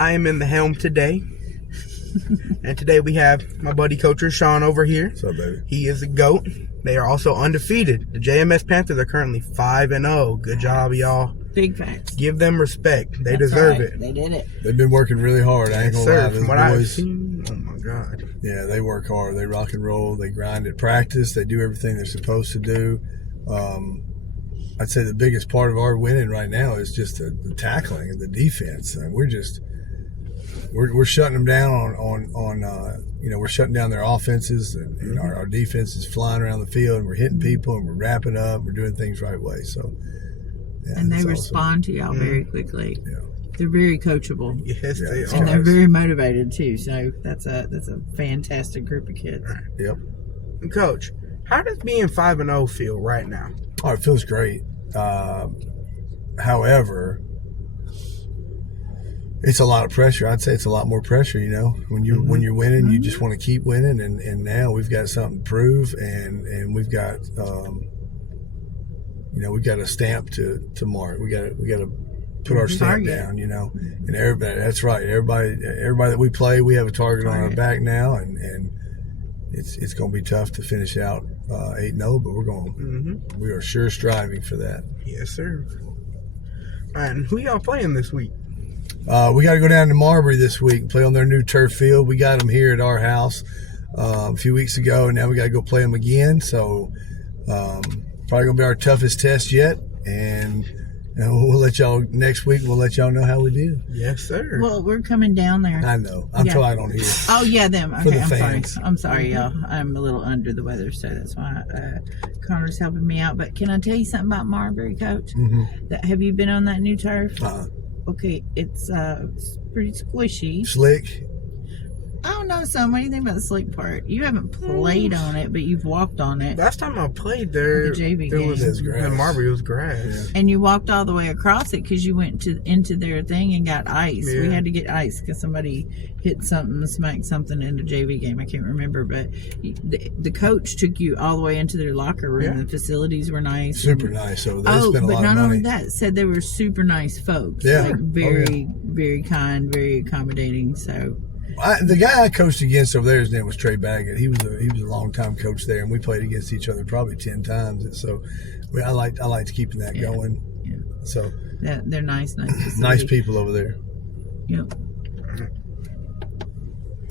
I am in the helm today. And today we have my buddy Coach Roshon over here. What's up, baby? He is a GOAT. They are also undefeated. The JMS Panthers are currently 5-0. Good job, y'all. Big facts. Give them respect. They That's deserve right. it. They did it. They've been working really hard. I ain't gonna lie. From Those what I've boys, seen, oh my God. yeah, they work hard. They rock and roll. They grind at practice. They do everything they're supposed to do. I'd say the biggest part of our winning right now is just the tackling and the defense. And we're shutting them down on we're shutting down their offenses, and our defense is flying around the field, and we're hitting people, and we're wrapping up. We're doing things right way. So, yeah, and they respond to y'all very quickly. Yeah. They're very coachable. Yes, they are. And they're very motivated too. So that's a fantastic group of kids. Yep. And Coach, how does being 5-0 feel right now? Oh, it feels great. However, it's a lot of pressure. I'd say it's a lot more pressure, when you're winning, you just want to keep winning. And now we've got something to prove, and we've got, we've got a stamp to mark. We got to put our stamp down, and everybody, that's right. Everybody that we play, we have a target on our back now, and it's going to be tough to finish out 8-0, but we are sure striving for that. Yes, sir. And who y'all playing this week? We got to go down to Marbury this week and play on their new turf field. We got them here at our house a few weeks ago, and now we got to go play them again. So probably going to be our toughest test yet, and we'll let y'all next week. We'll let y'all know how we do. Yes, sir. Well, we're coming down there. I know. I'm quiet on here. Oh yeah, them. Okay, For the I'm fans. sorry. I'm sorry, y'all. I'm a little under the weather, so that's why Connor's helping me out. But can I tell you something about Marbury, Coach? Have you been on that new turf? Okay, it's pretty squishy. Slick. I don't know so anything about the slick part. You haven't played on it, but you've walked on it. Last time I played there, At the JV there game. was in Marbury, it was grass. Yeah. And you walked all the way across it because you went into their thing and got ice. Yeah. We had to get ice because somebody hit something, smacked something in the JV game. I can't remember, but the coach took you all the way into their locker room. Yeah. The facilities were nice. Super nice over there. Oh, Spent a but lot not of money. only that, said they were super nice folks. Yeah. Like very, very kind, very accommodating. So. The guy I coached against over there, his name was Trey Baggett. He was a long-time coach there, and we played against each other probably 10 times. And so I liked keeping that going. Yeah. So They're nice nice people over there. Yep.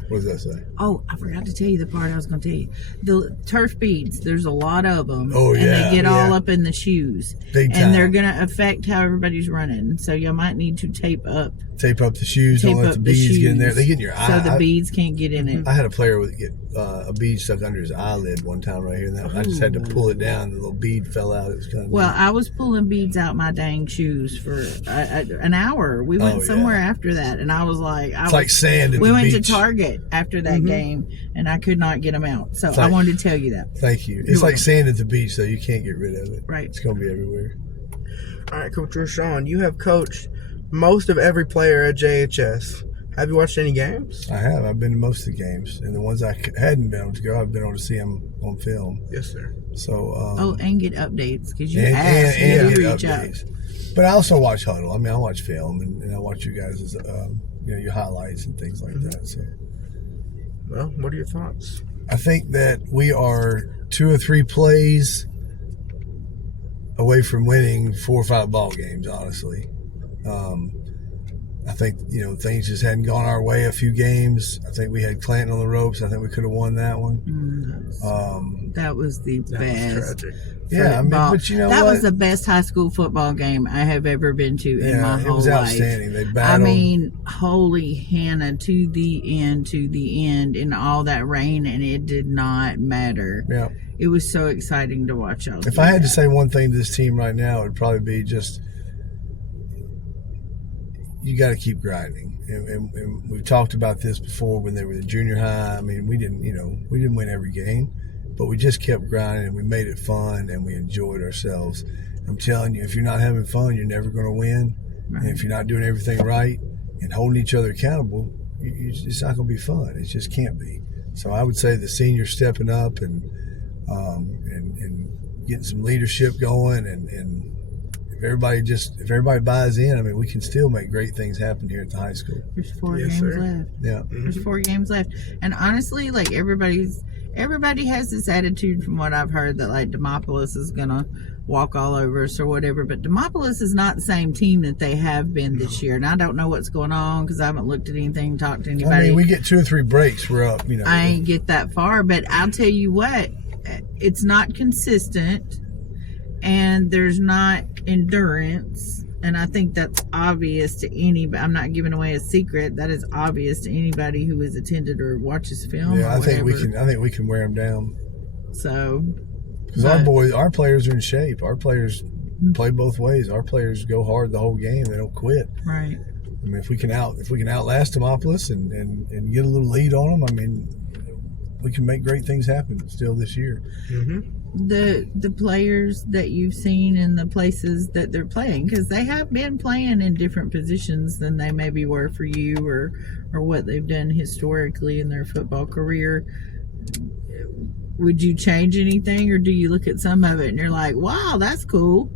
What does that say? Oh, I forgot to tell you the part I was going to tell you. The turf beads, there's a lot of them. Oh, yeah. And they get all up in the shoes. Big time. And they're going to affect how everybody's running. So you might need to tape up the shoes. Don't let the beads get in there. They get in your eye. So the beads can't get in it. I had a player get a bead stuck under his eyelid one time right here. And I just had to pull it down. The little bead fell out. It was kind of Well, I was pulling beads out my dang shoes for an hour. We went somewhere after that. And I was like... It's like sand at We the went beach. to Target after that game. And I could not get them out. So I wanted to tell you that. Thank you. It's like sand at the beach, so you can't get rid of it. Right. It's going to be everywhere. All right, Coach Roshon, you have coached most of every player at JHS. Have you watched any games? I have. I've been to most of the games, and the ones I hadn't been able to go, I've been able to see them on film. Yes, sir. So and get updates because you and asked get reach out. updates. But I also watch Huddle. I mean, I watch film, and I watch you guys' your highlights and things like that. So, well, what are your thoughts? I think that we are 2 or 3 plays away from winning 4 or 5 ball games. Honestly. I think, things just hadn't gone our way a few games. I think we had Clanton on the ropes. I think we could have won that one. That was the best. Was tragic. Yeah, I mean, but that was the best high school football game I have ever been to in my whole life. It was outstanding. They battled. I mean, holy Hannah, to the end in all that rain, and it did not matter. Yeah. It was so exciting to watch y'all. If I had to say one thing to this team right now, it would probably be just you got to keep grinding. And we've talked about this before when they were in junior high. I mean, we didn't win every game, but we just kept grinding and we made it fun and we enjoyed ourselves. I'm telling you, if you're not having fun, you're never going to win. Right. And if you're not doing everything right and holding each other accountable, it's not going to be fun. It just can't be. So I would say the seniors stepping up and getting some leadership going and if everybody buys in, I mean, we can still make great things happen here at the high school. There's 4 Yes, games sir. left. Yeah. There's 4 games left. And honestly, like everybody has this attitude from what I've heard that like Demopolis is gonna walk all over us or whatever, but Demopolis is not the same team that they have been this year. And I don't know what's going on because I haven't looked at anything, talked to anybody. I mean, we get 2 or 3 breaks, we're up, I ain't get that far, but I'll tell you what, it's not consistent and there's not endurance. And I think that's obvious to anybody. I'm not giving away a secret. That is obvious to anybody who has attended or watches film. Yeah, or I think whatever. we can wear them down. So, Because our players are in shape. Our players play both ways. Our players go hard the whole game. They don't quit. right. I mean, if we can outlast Demopolis and get a little lead on them, I mean, we can make great things happen still this year. Mm-hmm. The players that you've seen in the places that they're playing, because they have been playing in different positions than they maybe were for you or what they've done historically in their football career. Would you change anything, or do you look at some of it and you're like, wow, that's cool?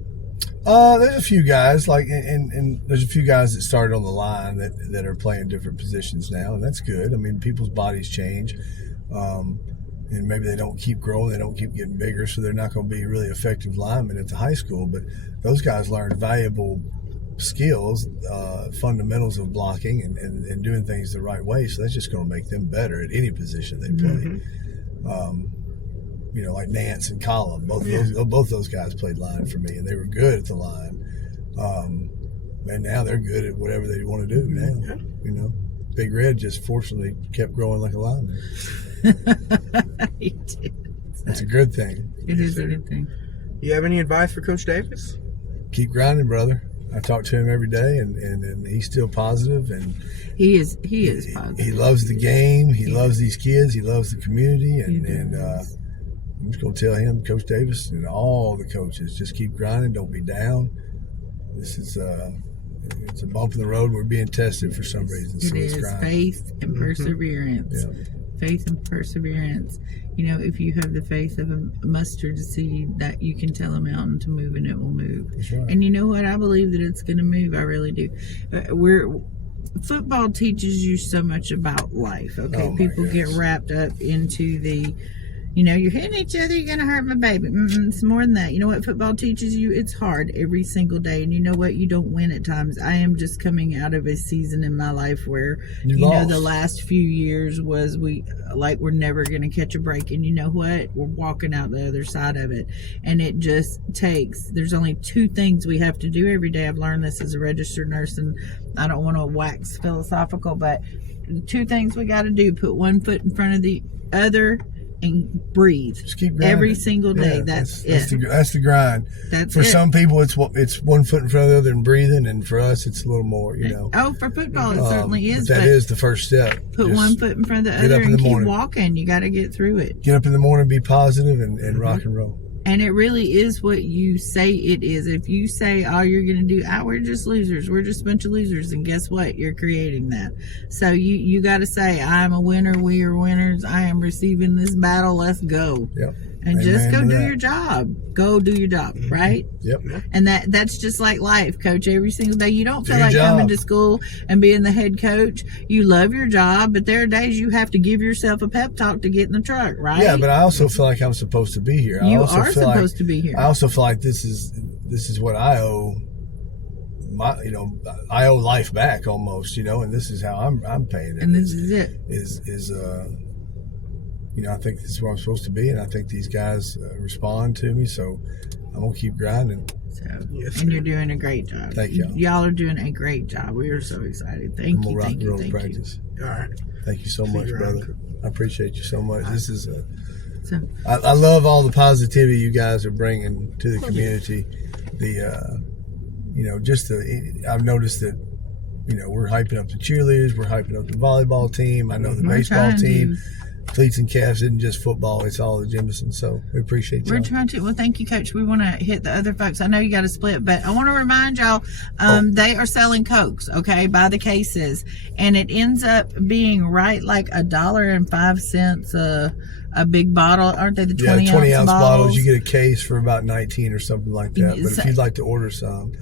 There's a few guys and there's a few guys that started on the line that are playing different positions now, and that's good. I mean, people's bodies change. And maybe they don't keep growing, they don't keep getting bigger, so they're not going to be really effective linemen at the high school. But those guys learn valuable skills, fundamentals of blocking and doing things the right way. So that's just going to make them better at any position they play. Mm-hmm. Like Nance and Collum, both those guys played line for me, and they were good at the line. And now they're good at whatever they want to do now. Big Red just fortunately kept growing like a lineman. He did. That's a good thing. It is a good thing. You have any advice for Coach Davis? Keep grinding, brother. I talk to him every day, and he's still positive, and he is positive. He loves the game. He loves these kids. He loves the community, and I'm just going to tell him, Coach Davis, and all the coaches, just keep grinding. Don't be down. This is it's a bump in the road. We're being tested for some reason. So It it's is grinding. faith and perseverance. Yeah. Faith and perseverance. If you have the faith of a mustard seed, that you can tell a mountain to move and it will move. That's right. And you know what? I believe that it's going to move. I really do. Football teaches you so much about life. Okay, Oh, people get goodness. wrapped up into the, you're hitting each other, you're going to hurt my baby. It's more than that. You know what football teaches you? It's hard every single day. And you know what? You don't win at times. I am just coming out of a season in my life where, the last few years was we're never going to catch a break. And you know what? We're walking out the other side of it. And it just there's only 2 things we have to do every day. I've learned this as a registered nurse, and I don't want to wax philosophical, but 2 things we got to do: put one foot in front of the other and breathe. Just keep grinding. Every single day. Yeah, that's it. That's the grind. That's for it. some people, it's one foot in front of the other and breathing, and for us, it's a little more. Oh, for football, it certainly is. But that is the first step. Put Just one foot in front of the get other up in and the keep morning. walking. You got to get through it. Get up in the morning, be positive, and rock and roll. And it really is what you say it is. If you say all you're going to do, we're just losers. We're just a bunch of losers. And guess what? You're creating that. So you got to say, I'm a winner. We are winners. I am receiving this battle. Let's go. Yep. And Amen just go to do that. your job. Go do your job, right? Yep. And that's just like life, Coach. Every single day, you don't Do feel your like job. coming to school and being the head coach. You love your job, but there are days you have to give yourself a pep talk to get in the truck, right? Yeah, but I also feel like I'm supposed to be here. You I also are feel like- supposed to be here. I also feel like this is what I owe. I owe life back almost, and this is how I'm paying it. And this is it. I think this is where I'm supposed to be, and I think these guys respond to me, so I'm gonna keep grinding. So, Yes, and you're doing a great job. Thank y'all. Y'all are doing a great job. We are so excited. I'm Thank gonna you. rock Thank and you. roll Thank practice. All right. Thank you so much, you're brother. welcome. I appreciate you so much. This is So, I love all the positivity you guys are bringing to the community. I've noticed that, we're hyping up the cheerleaders, we're hyping up the volleyball team. I know the We're baseball trying team. cleats and calves isn't just football; it's all the Jemison. So we appreciate you. We're trying to. Well, thank you, Coach. We want to hit the other folks. I know you got to split, but I want to remind y'all, they are selling Cokes, okay, by the cases, and it ends up being right like $1.05 a big bottle. Aren't they the 20 ounce bottles? bottles? You get a case for about 19 or something like that. But if you'd like to order some,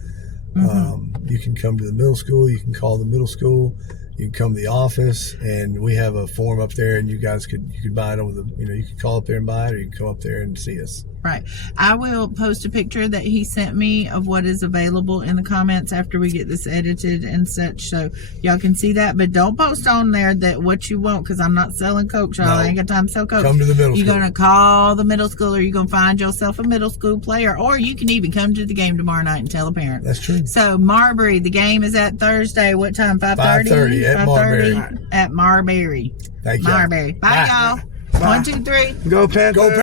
you can come to the middle school. You can call the middle school. You can come to the office, and we have a form up there, and you could buy it over the, you could call up there and buy it, or you can come up there and see us. Right. I will post a picture that he sent me of what is available in the comments after we get this edited and such, so y'all can see that. But don't post on there that what you want, because I'm not selling Coke, y'all. I ain't got time to sell Coke. Come to the middle school. You're going to call the middle school, or you're going to find yourself a middle school player, or you can even come to the game tomorrow night and tell a parent. That's true. So Marbury, the game is at Thursday. What time? 5:30? 5:30 at Marbury. At Marbury. Thank you. Marbury. Bye, y'all. 1, 2, 3. Go Panthers. Go